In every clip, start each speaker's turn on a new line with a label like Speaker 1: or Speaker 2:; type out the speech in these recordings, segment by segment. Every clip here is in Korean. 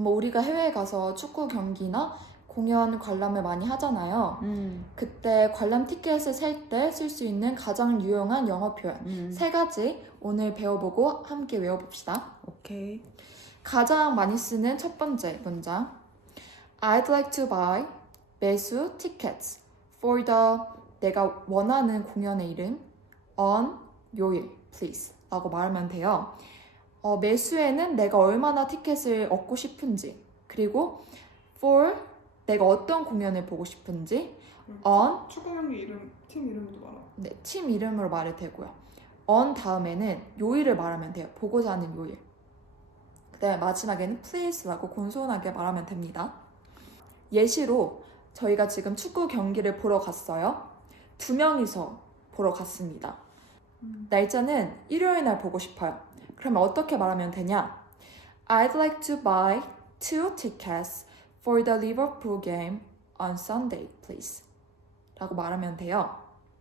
Speaker 1: 뭐 우리가 해외에 가서 축구 경기나 공연 관람을 많이 하잖아요. 그때 관람 티켓을 살 때 쓸 수 있는 가장 유용한 영어 표현 세 가지 오늘 배워보고 함께 외워봅시다.
Speaker 2: 오케이.
Speaker 1: 가장 많이 쓰는 첫 번째 문장. I'd like to buy 매수 tickets for the 내가 원하는 공연의 이름 on 요일 please 라고 말하면 돼요. 매수에는 내가 얼마나 티켓을 얻고 싶은지, 그리고 for 내가 어떤 공연을 보고 싶은지, on
Speaker 3: 축구 경기 이름, 팀 이름도 말아.
Speaker 1: 네, 팀 이름으로 말해도 되고요. on 다음에는 요일을 말하면 돼요. 보고자 하는 요일. 그다음에 마지막에는 please라고 공손하게 말하면 됩니다. 예시로 저희가 지금 축구 경기를 보러 갔어요. 2명이서 보러 갔습니다. 날짜는 일요일 날 보고 싶어요. 그러면 어떻게 말하면 되냐? I'd like to buy 2 tickets for the Liverpool game on Sunday, please. 라고 말하면 돼요.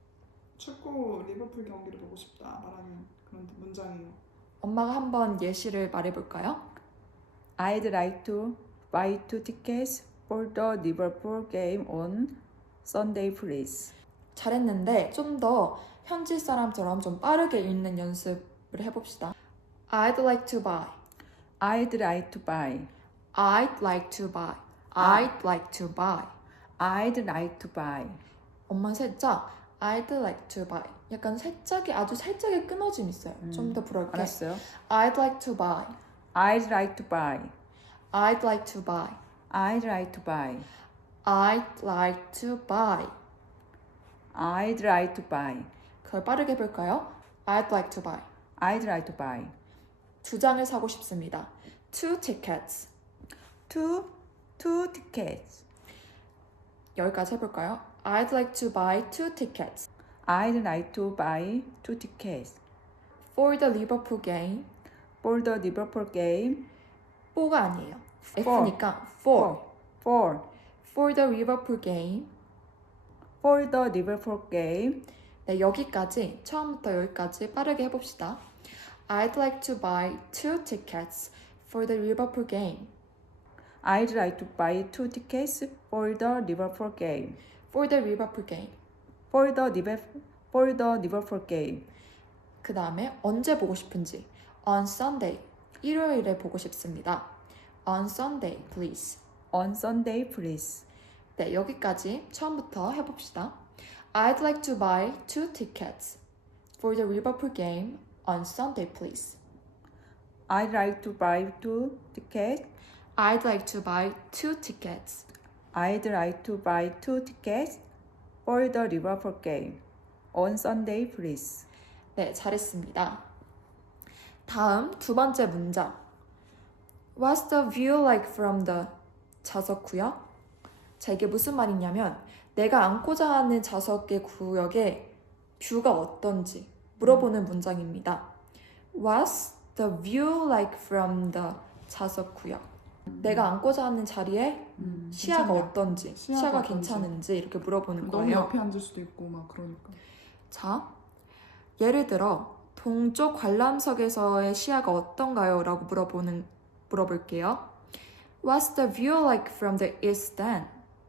Speaker 3: 축구 리버풀 경기를 보고 싶다 말하는 그런 문장이에요.
Speaker 1: 엄마가 한번 예시를 말해볼까요?
Speaker 2: I'd like to buy 2 tickets for the Liverpool game on Sunday, please.
Speaker 1: 잘했는데 좀 더 현지 사람처럼 좀 빠르게 읽는 연습을 해봅시다. I'd like to buy.
Speaker 2: I'd like to buy.
Speaker 1: I'd like to buy. I'd like to buy.
Speaker 2: I'd like to buy.
Speaker 1: 엄마 살짝 I'd like to buy. 약간 살짝이 아주 살짝의 끊어짐 있어요. 좀 더 불어올게.
Speaker 2: 알았어요.
Speaker 1: I'd like to buy.
Speaker 2: I'd like to buy.
Speaker 1: I'd like to buy.
Speaker 2: I'd like to buy.
Speaker 1: I'd like to buy.
Speaker 2: I'd like to buy.
Speaker 1: 그걸 빠르게 해볼까요? I'd like to buy.
Speaker 2: I'd like to buy.
Speaker 1: 2장을 사고 싶습니다. 2 tickets.
Speaker 2: Two tickets.
Speaker 1: 여기까지 해볼까요? I'd like to buy 2 tickets
Speaker 2: I'd like to buy 2 tickets
Speaker 1: for the Liverpool game.
Speaker 2: for the Liverpool game.
Speaker 1: 4가 아니에요.
Speaker 2: Four.
Speaker 1: F니까 for.
Speaker 2: For
Speaker 1: For the Liverpool game.
Speaker 2: for the Liverpool game.
Speaker 1: 네, 여기까지 처음부터 여기까지 빠르게 해봅시다. I'd like to buy 2 tickets for the Liverpool game.
Speaker 2: I'd like to buy 2 tickets for the Liverpool game.
Speaker 1: For the Liverpool game.
Speaker 2: For the Liverpool game.
Speaker 1: 그 다음에 언제 보고 싶은지. On Sunday. 일요일에 보고 싶습니다. On Sunday, please.
Speaker 2: On Sunday, please.
Speaker 1: 네, 여기까지 처음부터 해봅시다. I'd like to buy 2 tickets for the Liverpool game on Sunday, please.
Speaker 2: I'd like to buy 2 tickets.
Speaker 1: I'd like to buy 2 tickets
Speaker 2: I'd like to buy 2 tickets for the Liverpool game on Sunday, please.
Speaker 1: 네, 잘했습니다. 다음 두 번째 문장. What's the view like from the 좌석 구역? 자, 이게 무슨 말이냐면 내가 앉고자 하는 좌석의 구역의 뷰가 어떤지 물어보는 문장입니다. What's the view like from the 좌석 구역? 내가 앉고자 하는 자리에 시야가
Speaker 3: 괜찮냐?
Speaker 1: 어떤지,
Speaker 3: 시야가
Speaker 1: 시야가
Speaker 3: 어떤지.
Speaker 1: 괜찮은지 이렇게 물어보는
Speaker 3: 너무
Speaker 1: 거예요.
Speaker 3: 옆에 앉을 수도 있고 막 그러니까.
Speaker 1: 자, 예를 들어 동쪽 관람석에서의 시야가 어떤가요? 라고 물어볼게요. What's the view like from the east stand?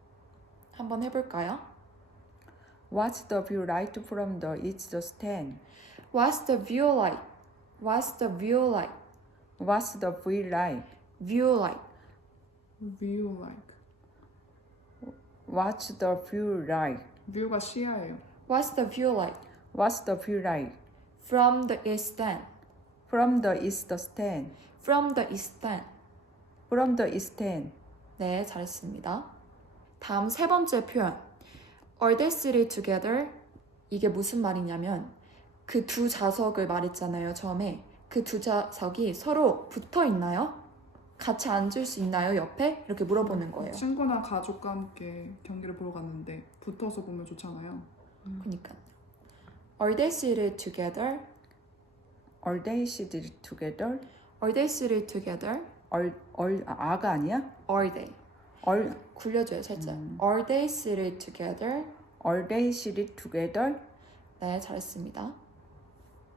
Speaker 1: 한번 해볼까요?
Speaker 2: What's the view like from the east stand?
Speaker 1: What's the view like? What's the view like?
Speaker 2: What's the view like?
Speaker 1: View like.
Speaker 3: view like.
Speaker 2: What's the view like?
Speaker 3: view가 시야예요.
Speaker 1: What's the view like?
Speaker 2: What's the view like?
Speaker 1: From the east stand.
Speaker 2: From the east stand.
Speaker 1: From the east stand.
Speaker 2: From the east stand.
Speaker 1: 네, 잘했습니다. 다음 세 번째 표현. Are they seated together? 이게 무슨 말이냐면 그 두 좌석을 말했잖아요, 처음에. 그 두 좌석이 서로 붙어 있나요? 같이 앉을 수 있나요, 옆에? 이렇게 물어보는 거예요.
Speaker 3: 친구나 가족과 함께 경기를 보러 갔는데 붙어서 보면 좋잖아요.
Speaker 1: 그러니까. Are they seated together?
Speaker 2: Are they seated together?
Speaker 1: Are they seated together?
Speaker 2: 아가 아니야?
Speaker 1: Are they?
Speaker 2: Are
Speaker 1: 굴려줘요, 살짝. Are they seated together?
Speaker 2: they seated together?
Speaker 1: 네, 잘했습니다.